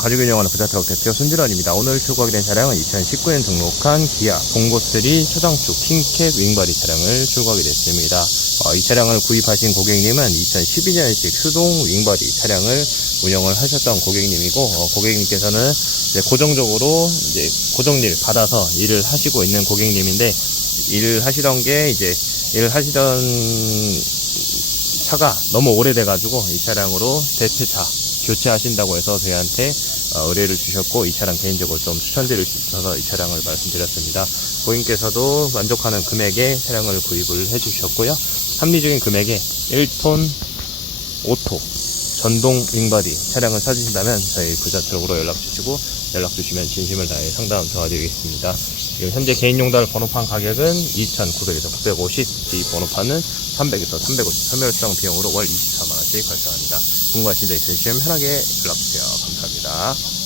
가족 운영하는 부자트럭 대표 손질원입니다. 오늘 출고하게 된 차량은 2019년 등록한 기아 봉고3 초장축 킹캡 윙바디 차량을 출고하게 됐습니다. 어, 이 차량을 구입하신 고객님은 2012년식 수동 윙바디 차량을 운영을 하셨던 고객님이고 어, 고객님께서는 이제 고정적으로 이제 고정일 받아서 일을 하시고 있는 고객님인데 일을 하시던 게 이제 일을 하시던 차가 너무 오래돼가지고 이 차량으로 대체차 교체하신다고 해서 저희한테 어, 의뢰를 주셨고 이 차량 개인적으로 좀 추천드릴 수 있어서 이 차량을 말씀드렸습니다. 고객님께서도 만족하는 금액에 차량을 구입을 해주셨고요. 합리적인 금액에 1톤 5토 전동 윙바디 차량을 찾으신다면 저희 부자트럭으로 연락 주시고 연락 주시면 진심을 다해 상담 도와드리겠습니다. 현재 개인용달 번호판 가격은 2,900에서 950, 이 번호판은 300에서 350 소멸성 비용으로 월 24만 원 씩 발생합니다. 궁금하신 점 있으시면 편하게 연락 주세요. 감사합니다.